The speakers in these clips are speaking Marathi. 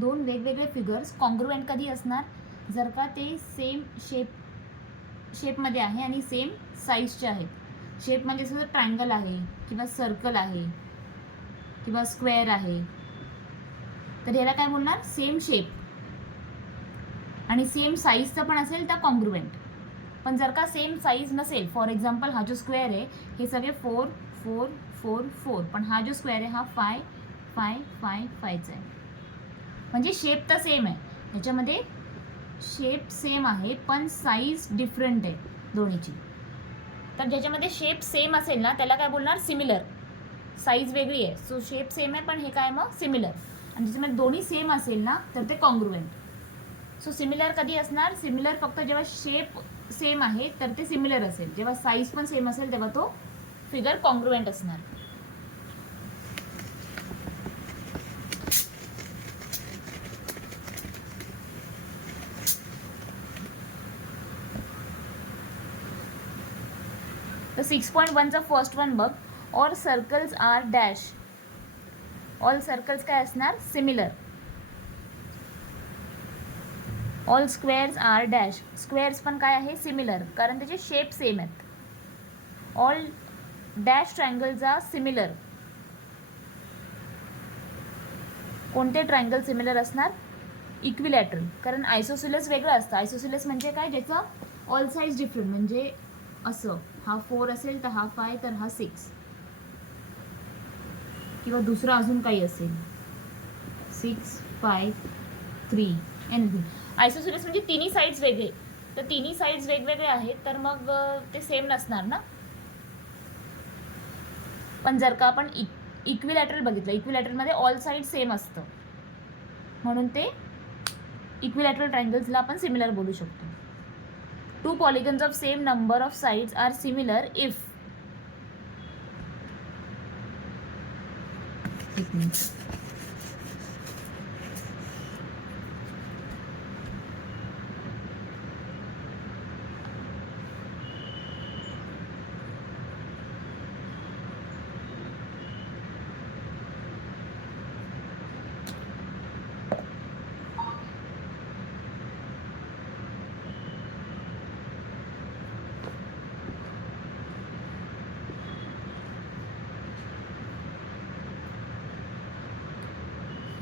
दोन वेगवेगळे फिगर्स कॉन्ग्रुएंट कधी असणार, जर का ते सेम शेपमध्ये आहे आणि सेम साईजचे आहेत. शेप म्हणजे जसं ट्रायंगल आहे किंवा सर्कल आहे किंवा स्क्वेअर आहे, तर ह्याला काय बोलणार, सेम शेप आणि सेम साईजचं पण असेल तर कॉन्ग्रुएंट. पण जर का सेम साईज नसेल, फॉर एक्झाम्पल हा जो स्क्वेअर आहे हे सगळे 4 4 4 4, पण हा जो स्क्वेअर आहे हा 5 5 5 5चा आहे, म्हणजे शेप तर सेम आहे, ह्याच्यामध्ये शेप सेम आहे पण साईज डिफरंट आहे दोन्हीची. तर ज्याच्यामध्ये शेप सेम असेल ना त्याला काय बोलणार, सिमिलर. साईज वेगळी आहे, सो शेप सेम आहे पण हे काय मग सिमिलर. आणि ज्याच्यामध्ये दोन्ही सेम असेल ना तर ते कॉन्ग्रुएंट. सो सिमिलर कधी असणार, सिमिलर फक्त जेव्हा शेप सेम आहे तर ते सिमिलर असेल, जेव्हा साईज पण सेम असेल तेव्हा तो फिगर कॉन्ग्रुएंट असणार. तर 6.1चा फर्स्ट वन बघ, all circles are dash. All circles काय असणार, similar. All squares are dash, squares पण काय आहे, सिमिलर, कारण त्याचे शेप सेम आहेत. All dash triangles are similar. कोणते ट्रायंगल सिमिलर असणार, इक्विलॅटरल, कारण आयसोसिलस वेगळं असतं. आयसोसिलस म्हणजे काय, ज्याचं ऑल साईज डिफरंट, म्हणजे असं हा 4 असेल तर हा 5 तर हा 6, किंवा दुसरं अजून काही असेल 6 5 3 एनिथिंग. आयसोसिलस म्हणजे तिन्ही साईड्स वेगळे, तर तिन्ही साईड्स वेगवेगळे आहेत तर मग ते सेम नसणार ना. पण जर का आपण इक्विलॅटरल बघितलं, इक्विलॅटरलमध्ये ऑल साईड सेम असतं, म्हणून ते इक्विलॅटरल ट्रायंगल्सला आपण सिमिलर बोलू शकतो. Two polygons of same number of sides are similar if.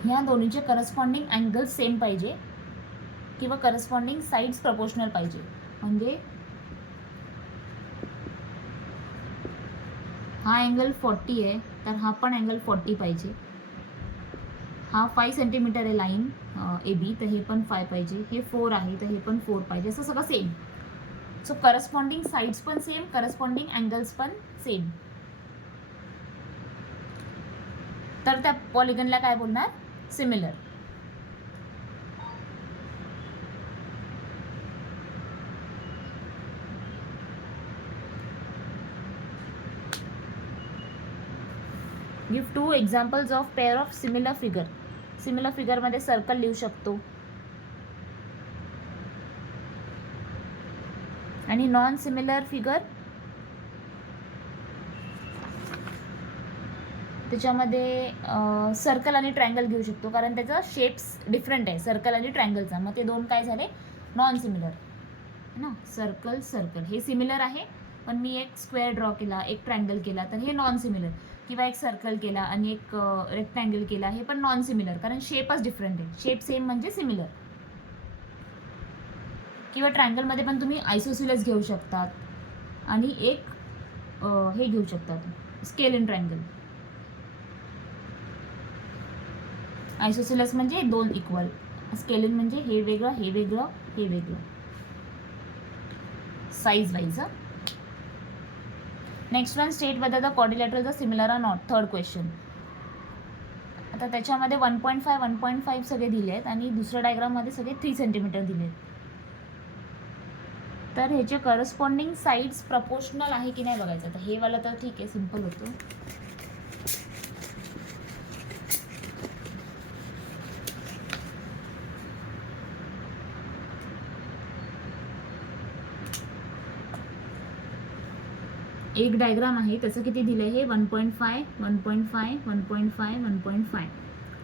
ह्या दोन्हीचे करस्पॉन्डिंग अँगल्स सेम पाहिजे किंवा करस्पॉन्डिंग साइड्स प्रपोर्शनल पाहिजे. म्हणजे हा अँगल 40 आहे तर हा पण अँगल 40 पाहिजे. हा 5 सेंटीमीटर आहे लाईन ए बी, तर हे पण 5 पाहिजे. हे 4 आहे तर हे पण 4 पाहिजे, असं सगळं सेम. सो करस्पॉन्डिंग साइड्स पण सेम, करस्पॉन्डिंग अँगल्स पण सेम. तर त्या पॉलिगनला काय बोलणार, similar. Give 2 examples of pair of similar figure. Similar फिगरमध्ये सर्कल लिहू शकतो आणि नॉन सिमिलर फिगर त्याच्यामध्ये सर्कल आणि ट्रायंगल घेऊ शकतो, कारण त्याचा शेप्स डिफरंट आहे सर्कल आणि ट्रायंगलचा. मग ते दोन काय झाले, नॉन सिमिलर है ना. सर्कल सर्कल हे सिमिलर आहे, पण मी एक स्क्वेअर ड्रॉ केला, एक ट्रायंगल केला तर हे नॉन सिमिलर. किंवा एक सर्कल केला आणि एक रेक्टँगल केला, हे पण नॉन सिमिलर, कारण शेपच डिफरंट आहे. शेप सेम म्हणजे सिमिलर. किंवा ट्रायंगलमध्ये पण तुम्ही आयसोसिलस घेऊ शकतात आणि एक हे घेऊ शकतात, स्केल इन ट्रायंगल. आयसोसिलस म्हणजे दोन इक्वल, स्केलिन म्हणजे हे वेगळं हे वेगळं हे वेगळं, size wise. Next one, state whether the quadrilaterals are similar or not. Third question. आता त्याच्यामध्ये 1.5 1.5 सगळे दिले आहेत आणि दुसऱ्या डायग्राममध्ये सगळे 3 सेंटीमीटर दिले आहेत. तर ह्याचे करस्पॉन्डिंग साईड्स प्रपोर्शनल आहे की नाही बघायचं. तर हे वाला तर ठीक आहे, सिम्पल होतं. एक डायग्राम आहे, त्याचं किती दिलं आहे, 1.5 1.5 1.5 1.5.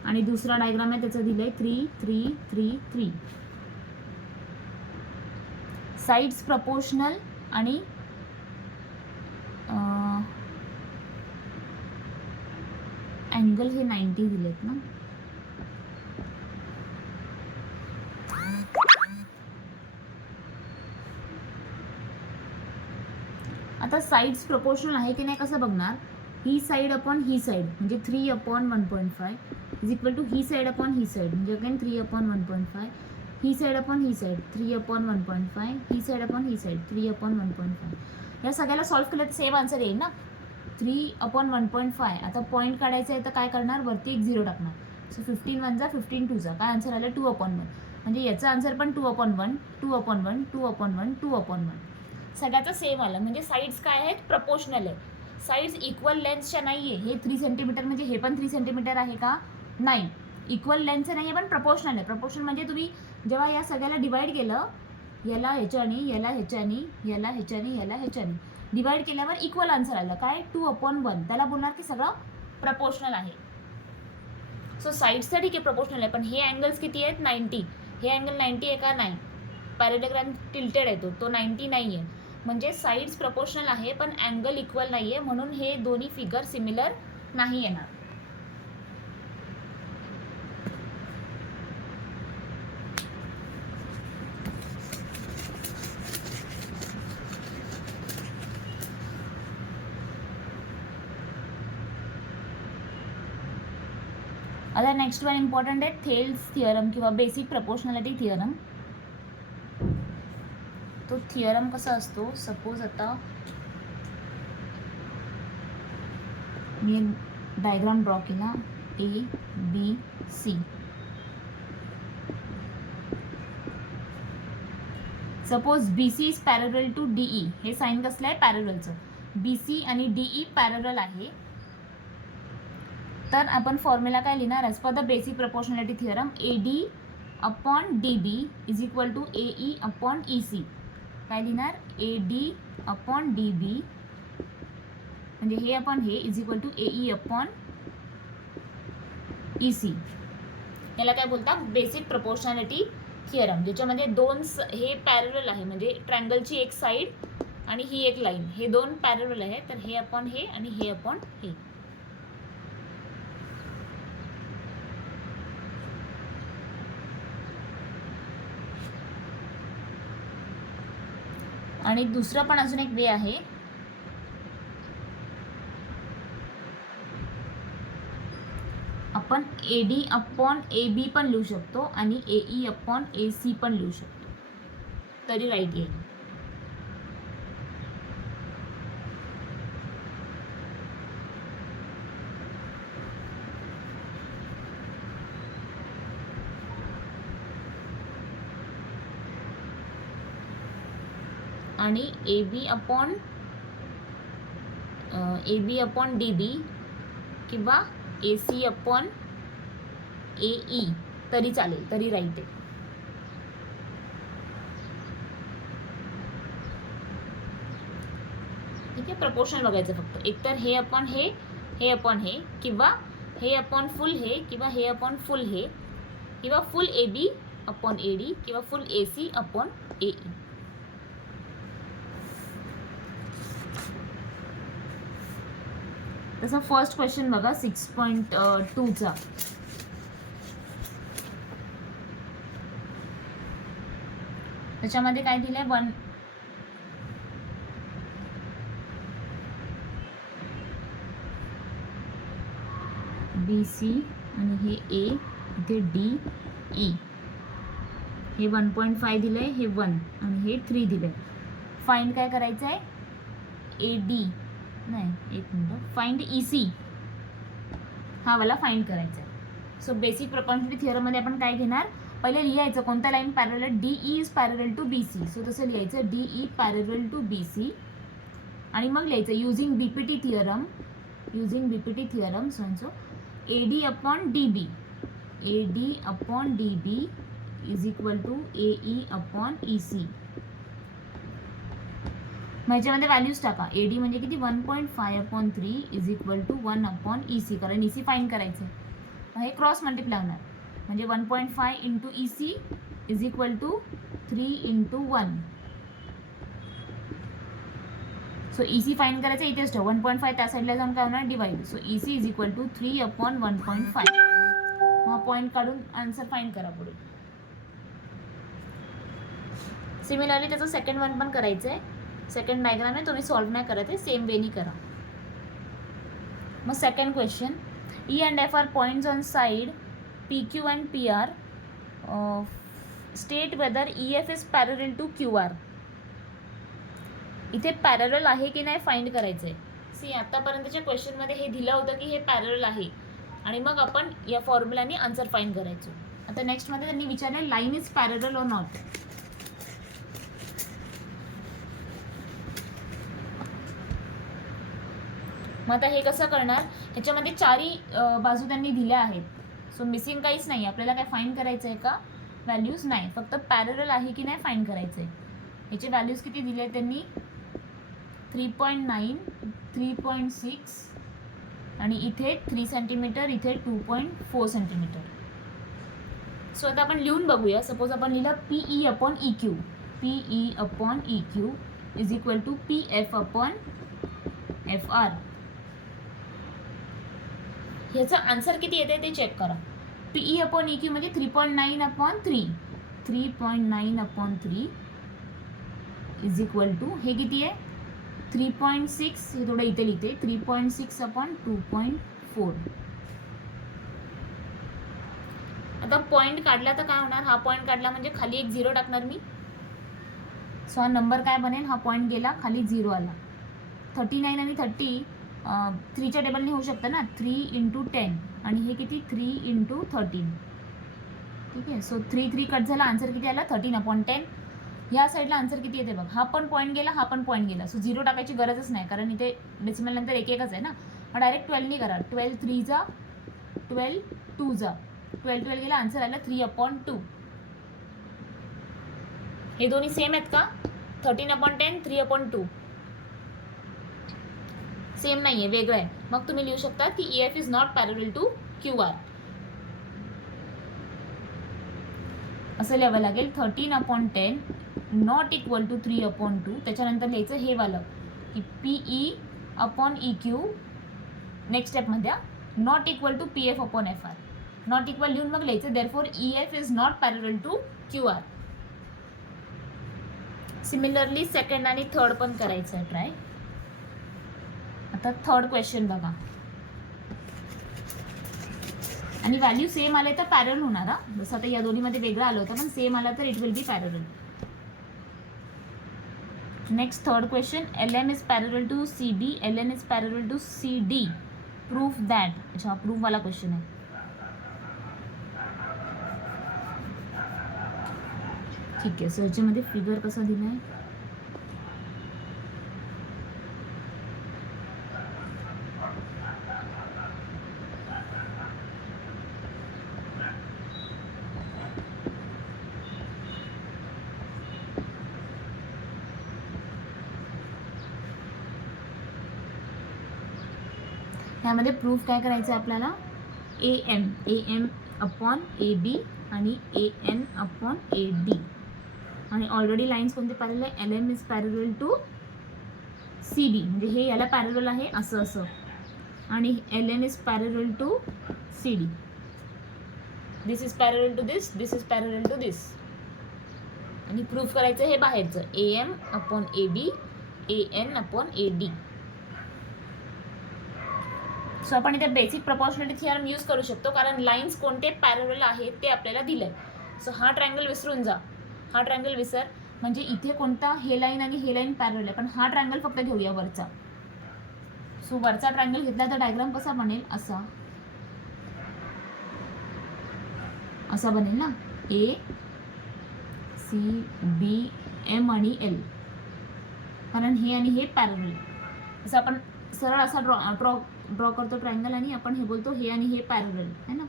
आणि दुसरा डायग्राम आहे त्याचं दिलंय 3 3 3 3. साइड्स प्रपोर्शनल आणि अँगल हे 90 दिलेत ना. आता साइड्स प्रपोर्शनल आहे की नाही कसं बघणार. ही साइड अपॉन ही साइड म्हणजे 3/1.5 इज इक्वल टू ही साइड अपॉन ही साइड म्हणजे अगेन 3/1.5. ही साइड अपॉन ही साइड 3/1.5. ही साइड अपॉन ही साइड 3/1.5. या सगळ्याला सॉल्व्ह केलं तर सेम आन्सर येईल ना. 3/1.5. आता पॉईंट काढायचं आहे तर काय करणार, वरती एक 0 टाकणार. सो 15 1 जा 15 2 जा काय आन्सर आलं 2/1. म्हणजे याचा आन्सर पण 2/1 2/1 2/1 2/1. सगळ्याचं सेम आलं. म्हणजे साईड्स काय आहेत, प्रपोर्शनल आहे. साईड्स इक्वल लेंथच्या नाही आहे. हे 3 सेंटीमीटर म्हणजे हे पण 3 सेंटीमीटर आहे का, नाही. इक्वल लेंथचं नाही आहे पण प्रपोर्शनल आहे. प्रपोर्शनल म्हणजे तुम्ही जेव्हा या सगळ्याला डिवाइड केलं, याला ह्याच्याने याला ह्याच्याने याला ह्याच्याने याला ह्याच्याने डिवाइड केल्यावर इक्वल आन्सर आलं काय 2/1. त्याला बोलणार की सगळं प्रपोर्शनल आहे. सो साईड्सचं ठीक आहे प्रपोर्शनल आहे, पण हे अँगल्स किती आहेत 90. हे अँगल 90 आहे का, नाही. पॅरेलग्राम टिल्टेड आहे तो 90 नाही आहे. म्हणजे साईड्स प्रपोर्शनल आहे पण अँगल इक्वल नाही आहे, म्हणून हे दोन्ही फिगर सिमिलर नाही येणार. आता नेक्स्ट वन इम्पॉर्टंट आहे थेल्स थिअरम किंवा बेसिक प्रपोर्शनॅलिटी थिअरम. तो थिअरम कसा असतो, सपोज आता मी एक डायग्राम ड्रॉ केला ABC. Suppose BC is parallel to DE. हे साईन कसलं आहे, पॅरलचं. BC आणि DE पॅरल आहे. तर आपण फॉर्म्युला काय लिहिणार, as per the basic proportionality theorem AD upon DB is equal to AE upon EC. काय लिहिणार, AD अपॉन DB म्हणजे हे अपॉन हे is equal to AE upon EC. याला काय बोलतात, बेसिक प्रपोर्शनॅलिटी थिअरम, ज्याच्यामध्ये दोन हे पॅरल आहे म्हणजे ट्रायंगलची एक साईड आणि ही एक लाईन, हे दोन पॅरल आहे. तर हे अपॉन हे आणि हे अपॉन हे. आणि दुसरं पण अजून एक वे आहे. आपण AD अपॉन AB पण लिहू शकतो आणि AE अपॉन AC पण लिहू शकतो, तरी राईट येईल. आणि AB अपॉन DB किंवा AC अपॉन AE तरी चालेल, तरी राईट आहे. ठीक आहे, प्रपोर्शन बघायचं फक्त. एकतर हे अपॉन हे अपॉन हे, किंवा हे अपॉन फुल हे, किंवा हे अपॉन फुल हे, किंवा फुल AB अपॉन AD, किंवा फुल AC अपॉन AE. तसं फर्स्ट क्वेश्चन बघा 6.2चा. त्याच्यामध्ये काय दिलंय, 1 BC आणि हे A, इथे DE. हे 1.5 दिलंय, हे 1 आणि हे 3 दिलंय. फाइंड काय करायचं आहे, AD नाही, एक मिनिट, फाइंड EC हा वाला फाइंड करायचा आहे. सो बेसिक प्रपोर्शनॅलिटी थिअरममध्ये आपण काय घेणार, पहिले लिहायचं कोणता लाईन पॅरल आहे, DE is parallel to BC. So तसं लिहायचं DE पॅरल टू BC आणि मग लिहायचं using BPT theorem so AD upon DB is equal to AE upon EC. मग ह्याच्यामध्ये व्हॅल्यूज टाका. AD म्हणजे किती, 1.5/3 is equal to 1 upon EC, कारण EC फाइंड करायचं. हे क्रॉस मल्टिप्लाय होणार, म्हणजे 1.5 into EC is equal to 3 into 1. So EC find करायचं इथेच ठेव, 1.5 त्या साईडला जाऊन काय होणार, divide. So EC is equal to 3/1.5. हा पॉईंट काढून आन्सर फाइंड करा पुढे. सिमिलरली त्याचं सेकंड वन पण करायचं आहे. सेकंड डायग्राम आहे, तुम्ही सॉल्व्ह नाही करत आहे, सेम वेनी करा. मग second question, E and F are points on side PQ and PR. State whether EF is parallel to QR. इथे पॅरलल आहे की नाही फाइंड करायचं आहे. सी आतापर्यंतच्या क्वेश्चनमध्ये हे दिलं होतं की हे पॅरलल आहे आणि मग आपण या फॉर्म्युलाने आन्सर फाइंड करायचो. आता नेक्स्टमध्ये त्यांनी विचारलं line is parallel or not. मग आता हे कसं करणार, ह्याच्यामध्ये चारही बाजू त्यांनी दिल्या आहेत. सो मिसिंग काहीच नाही, आपल्याला काय फाइंड करायचं आहे का, व्हॅल्यूज नाही, फक्त पॅरलल आहे की नाही फाइंड करायचं आहे. ह्याचे व्हॅल्यूज किती दिले त्यांनी, 3.9, 3.6 आणि इथे 3 सेंटीमीटर, इथे 2.4 सेंटीमीटर. सो आता आपण लिहून बघूया. सपोज आपण लिहिलं PE/EQ, PE/EQ is equal to PF/FR. ह्याचा आन्सर किती येते ते चेक करा. PE/EQ म्हणजे 3.9/3, 3.9/3 इज इक्वल टू हे किती आहे, 3.6. हे थोडं इथे लिहिते, 3.6/2.4. आता पॉईंट काढला तर काय होणार, हा पॉईंट काढला म्हणजे खाली एक 0 टाकणार मी. सो हा नंबर काय बनेल, हा पॉईंट गेला खाली 0 आला. 39 आणि 30 3च्या टेबलने होऊ शकतं ना, 3 इंटू 10 आणि हे किती 3 इंटू 13. ठीक आहे. सो 3 कट झाला, आन्सर किती आला 13/10. ह्या साईडला आन्सर किती येते बघ, हा पण पॉईंट गेला, हा पण पॉईंट गेला. सो 0 टाकायची गरजच नाही, कारण इथे डेसिमल नंतर एक एकच आहे ना. हा डायरेक्ट 12 करा. 12 3 जा 12 2 जा 12 गेला, आन्सर आला 3/2. हे दोन्ही सेम आहेत का, 13/10, 3/2 सेम नाही आहे, वेगळं आहे. मग तुम्ही लिहू शकता की EF is not parallel to QR. असं लिहावं लागेल, 13/10 नॉट इक्वल टू 3/2. त्याच्यानंतर लिहायचं हे वालं की PE/EQ नेक्स्ट स्टेपमध्ये not equal to PF/FR. Not equal लिहून मग लिहायचं therefore EF is not parallel to QR. Similarly second आणि थर्ड पण करायचं आहे ट्राय. आता थर्ड क्वेश्चन बघा, आणि व्हॅल्यू सेम आले तर पॅरल होणार. हा जसं आता या दोन्हीमध्ये वेगळं आलं होतं, पण सेम आला तर इट विल बी पॅरल. Next third question, LM is parallel to CB, LN is parallel to CD. Proof that. अच्छा, प्रूफ वाला क्वेश्चन आहे. ठीक आहे. सो ह्याच्यामध्ये फिगर कसा दिला आहे, ह्यामध्ये प्रूफ काय करायचं आहे आपल्याला, AM/AB आणि AN/AD. आणि ऑलरेडी लाईन्स कोणते पॅरलल आहे, LM is parallel to CB, म्हणजे हे याला पॅरलल आहे असं असं, आणि LN is parallel to CD. This is parallel to this, this is parallel to this. आणि प्रूफ करायचं हे बाहेरचं, AM/AB, AN/AD. सो आपण इथे बेसिक प्रपोर्शनॅलिटी थिअरम यूज करू शकतो, कारण लाईन्स कोणते पॅरलल आहेत ते आपल्याला दिलं आहे. सो हा ट्रायंगल विसरून जा, हा ट्रायंगल विसर, म्हणजे इथे कोणता हे लाईन आणि हे लाईन पॅरलल आहे, पण हा ट्रायंगल फक्त घेऊया वरचा. सो वरचा ट्रायंगल घेतला तर डायग्राम कसा बनेल, असा असा बनेल ना, ACBM आणि L, कारण हे आणि हे पॅरलल. असं आपण सरळ असा ड्रॉ करतो ट्रायंगल, आणि आपण हे बोलतो हे आणि हे पॅरलल आहे ना.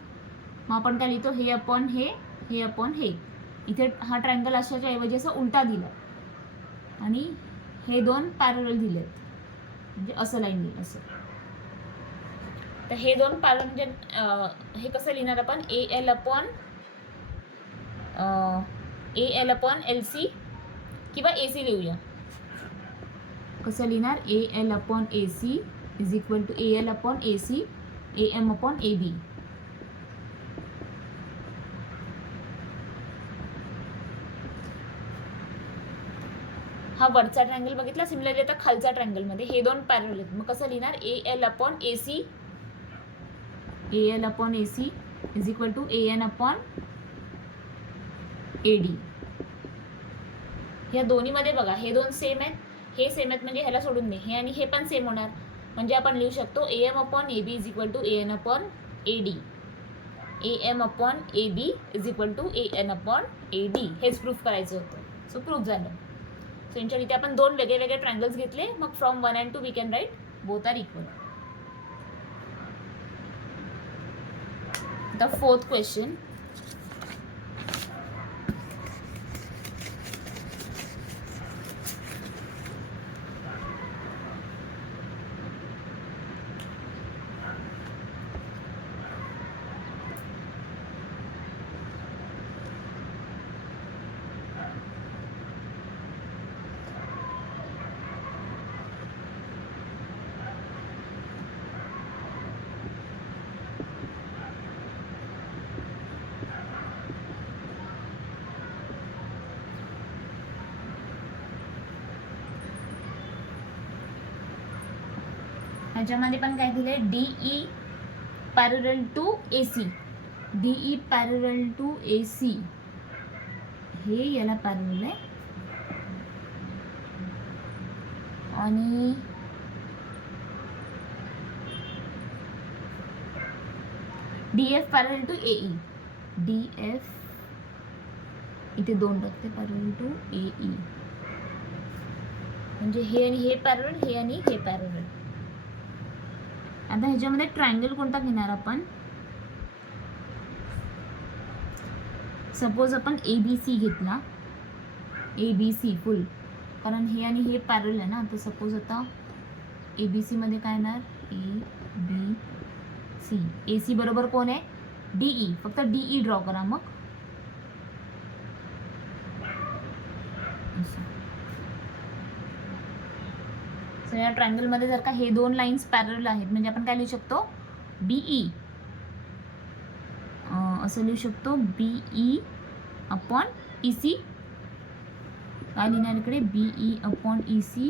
मग आपण काय लिहितो, हे अपॉन हे, हे अपॉन हे. इथे हा ट्रायंगल अशाच्या ऐवजी असं उलटा दिला, आणि हे दोन पॅरलल दिलेत, म्हणजे असं लाईन दिलं असं. तर हे दोन पॅरल म्हणजे हे कसं लिहिणार आपण AL अपॉन LC किंवा AC लिहूया. कसं लिहिणार AL upon AC is equal to AL upon AC AM upon AB. हा वरचा ट्रायंगल बघितला. सिमिलरली आता खालच्या ट्रायंगलमध्ये हे दोन पॅरल आहेत. मग कसं लिहिणार AL upon AC is equal to AN upon AD. या दोन्हीमध्ये बघा हे दोन सेम आहेत, हे सेम आहेत म्हणजे ह्याला सोडून दे, हे आणि हे पण सेम होणार. म्हणजे आपण लिहू शकतो AM upon AB is equal to AN upon AD. AM upon AB is equal to AN upon AD. हेच प्रूफ करायचं होतं. सो प्रूफ झालं. सो यांच्या इथे आपण दोन वेगळे वेगळे ट्रायंगल्स घेतले. मग from 1 and 2 we can write both are equal. The fourth question. ह्याच्यामध्ये पण काय दिले DE parallel to AC. DE parallel to AC हे याला पॅरलल आहे आणि DF parallel to AE. DF इथे दोन टाकते पॅरलल टू AE म्हणजे हे आणि हे पॅरलल, हे आणि हे पॅरलल. आता ह्याच्यामध्ये ट्रायंगल कोणता घेणार आपण. सपोज आपण ABC घेतला, ABC फुल, कारण हे आणि हे पॅरलल आहे ना. तर सपोज आता ABC मध्ये काय येणार ABC. AC बरोबर कोण आहे DE. फक्त DE ड्रॉ करा मग. सो या ट्रायंगलमध्ये जर का हे दोन लाईन्स पॅरलल आहेत म्हणजे आपण काय लिहू शकतो BE असं लिहू शकतो BE अपॉन EC. काय लिहिणार इकडे BE upon EC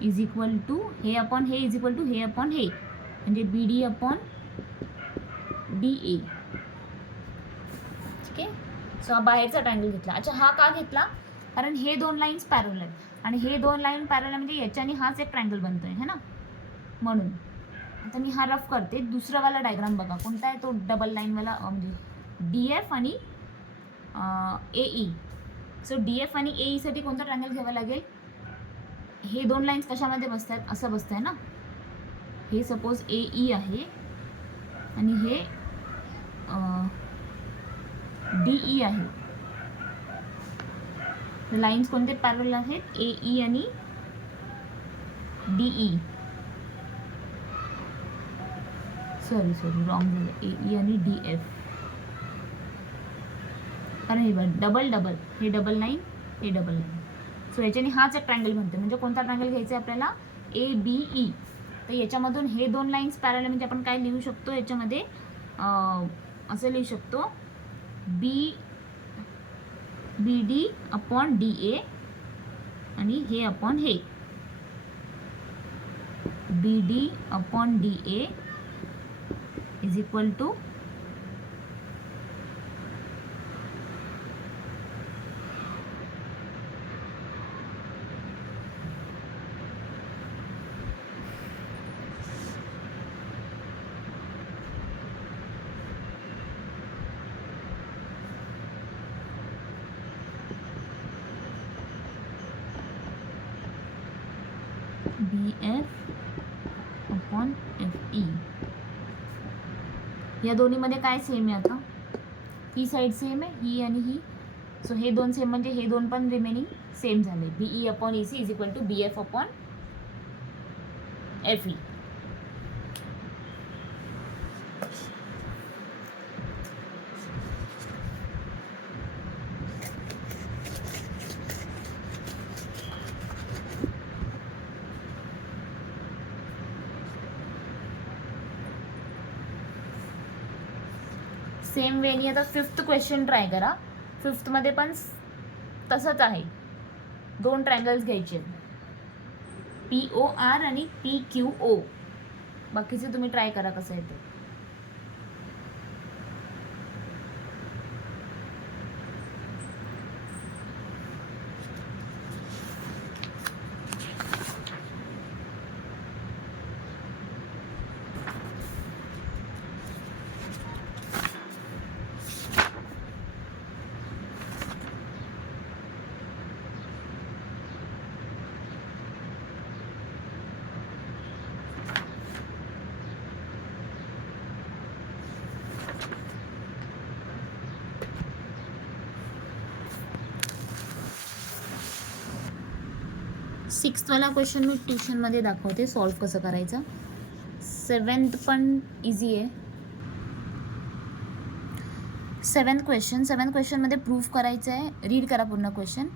is equal to हे अपॉन हे इज इक्वल टू हे अपॉन हे म्हणजे BD अपॉन DA. ठीक आहे. सो हा बाहेरचा ट्रायंगल घेतला. अच्छा हा का घेतला कारण हे दोन लाईन्स पॅरलल आहेत आणि हे दोन लाईन पॅरलल म्हणजे याच्याने हाच एक ट्रायंगल बनतोय है ना. म्हणून आता मी हा रफ करते. दुसरा वाला डायग्राम बघा कोणता आहे तो डबल लाईनवाला म्हणजे DF आणि AE. सो DF आणि AE साठी कोणता ट्रायंगल घ्यावा लागेल. हे दोन लाईन्स कशामध्ये बसतात असं बसतंय ना. हे सपोज AE आहे आणि हे DE आहे. लाईन्स कोणते पॅरलल आहेत AE आणि DE. सॉरी रॉंग झालं. AE आणि DF. कारण हे डबल डबल हे डबल लाईन हे डबल लाईन. सो याच्याने हाच एक ट्रायंगल बनतो. म्हणजे कोणता ट्रायंगल घ्यायचा आहे आपल्याला ABE. तर याच्यामधून हे दोन लाईन्स पॅरलल म्हणजे आपण काय लिहू शकतो याच्यामध्ये असं लिहू शकतो BD अपॉन DA आणि हे अपॉन हे BD upon DA is equal to BF upon FE. या दोन्हीमध्ये काय सेम आहे आता ही साईड सेम आहे ही आणि ही. सो हे दोन सेम म्हणजे हे दोन पण रिमेनिंग सेम झाले. BE upon EC is equal to BF upon FE. Same वेनी आता 5th क्वेश्चन ट्राय करा. 5th मध्ये पण तसंच आहे. 2 ट्रायंगल्स घ्यायचे, POR आणि PQO. बाकीचे तुम्ही ट्राय करा कसं आहे ते. सिक्स्थवाला क्वेश्चन मी ट्युशनमध्ये दाखवते सॉल्व कसं करायचं. 7th पण इझी आहे. 7th क्वेश्चनमध्ये प्रूफ करायचं आहे. रीड करा पूर्ण question.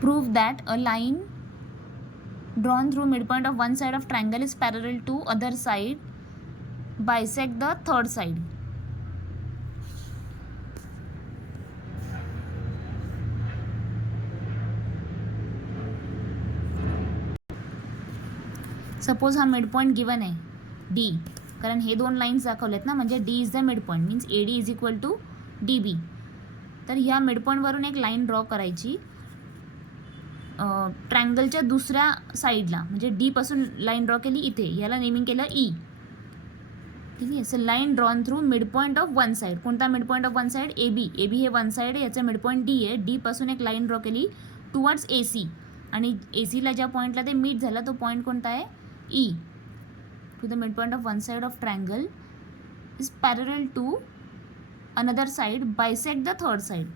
Proof that a line drawn through midpoint of one side of triangle is parallel to other side bisect the third side. Suppose हा मिडपॉइंट गिवन आहे डी, कारण हे 2 लाईन्स दाखवलेत ना, म्हणजे D is the midpoint means AD is equal to DB. तर ह्या मिडपॉइंटवरून एक लाईन ड्रॉ करायची ट्रायंगलच्या दुसऱ्या साईडला, म्हणजे डीपासून लाईन ड्रॉ केली इथे, याला नेमिंग केलं E. ठीक आहे. So line drawn through midpoint of one side. कोणता midpoint of one side? AB हे वन साईड आहे, याचं मिडपॉइंट D आहे. डीपासून एक लाईन ड्रॉ केली टुवर्ड्स AC, आणि ACला ज्या पॉईंटला ते मीट झाला तो पॉईंट कोणता आहे? E. To the midpoint of one side of triangle is parallel to another side bisect the third side.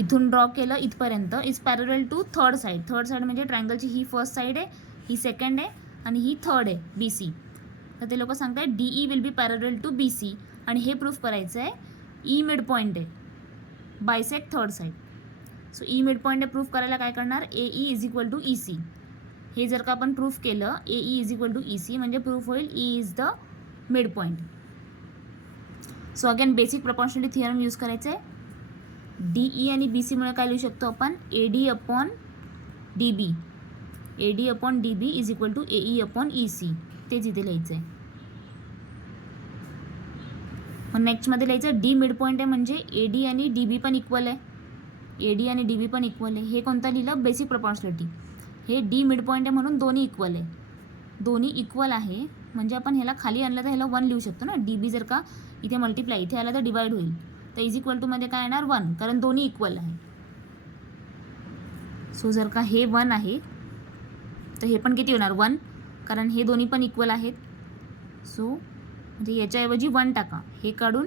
इथून ड्रॉ केलं इथपर्यंत is parallel to third side म्हणजे ट्रायंगलची ही फर्स्ट साइड आहे, ही सेकंड आहे आणि ही थर्ड आहे BC. तर ते लोक सांगतात DE will be parallel to BC, आणि हे प्रूफ करायचं आहे E मिडपॉइंट आहे bisect third side. So E midpoint आहे प्रूफ करायला काय करणार? AE is equal to EC. हे जर का आपण प्रूफ केलं AE is equal to EC, म्हणजे प्रूफ होईल E is the mid point. So again basic proportionality theorem use करायचं आहे. DE आणि BC मुळे काय लिहू शकतो आपण? AD upon DB. AD upon DB is equal to AE upon EC. तेच इथे लिहायचं आहे. मग नेक्स्टमध्ये लिहायचं D मिड पॉईंट आहे, म्हणजे AD आणि DB पण इक्वल आहे. AD आणि DB पण इक्वल आहे. हे कोणतं लिहिलं? Basic proportionality. हे D मिड पॉईंट आहे म्हणून दोन्ही इक्वल आहे. दोन्ही इक्वल आहे म्हणजे आपण ह्याला खाली आणलं तर ह्याला 1 लिहू शकतो ना. DB जर का इथे मल्टिप्लाय इथे आला तर डिवाइड होईल, तर इज इक्वल टूमध्ये काय येणार? 1, कारण दोन्ही इक्वल आहे. सो जर का हे 1 आहे तर हे पण किती होणार? 1, कारण हे दोन्ही पण इक्वल आहेत. सो म्हणजे याच्याऐवजी 1 टाका, हे काढून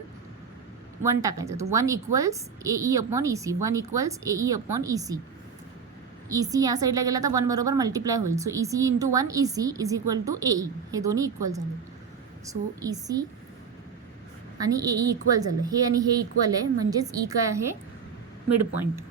1 टाकायचं. तो 1 equals AE upon EC. 1 equals AE upon EC. EC या साईडला गेला तर 1 बरोबर मल्टिप्लाय होईल. So EC into 1 EC is equal to AE. हे दोन्ही इक्वल झाले. सो EC आणि AE इक्वल झालं. हे आणि हे इक्वल आहे, म्हणजेच E काय आहे? Mid point.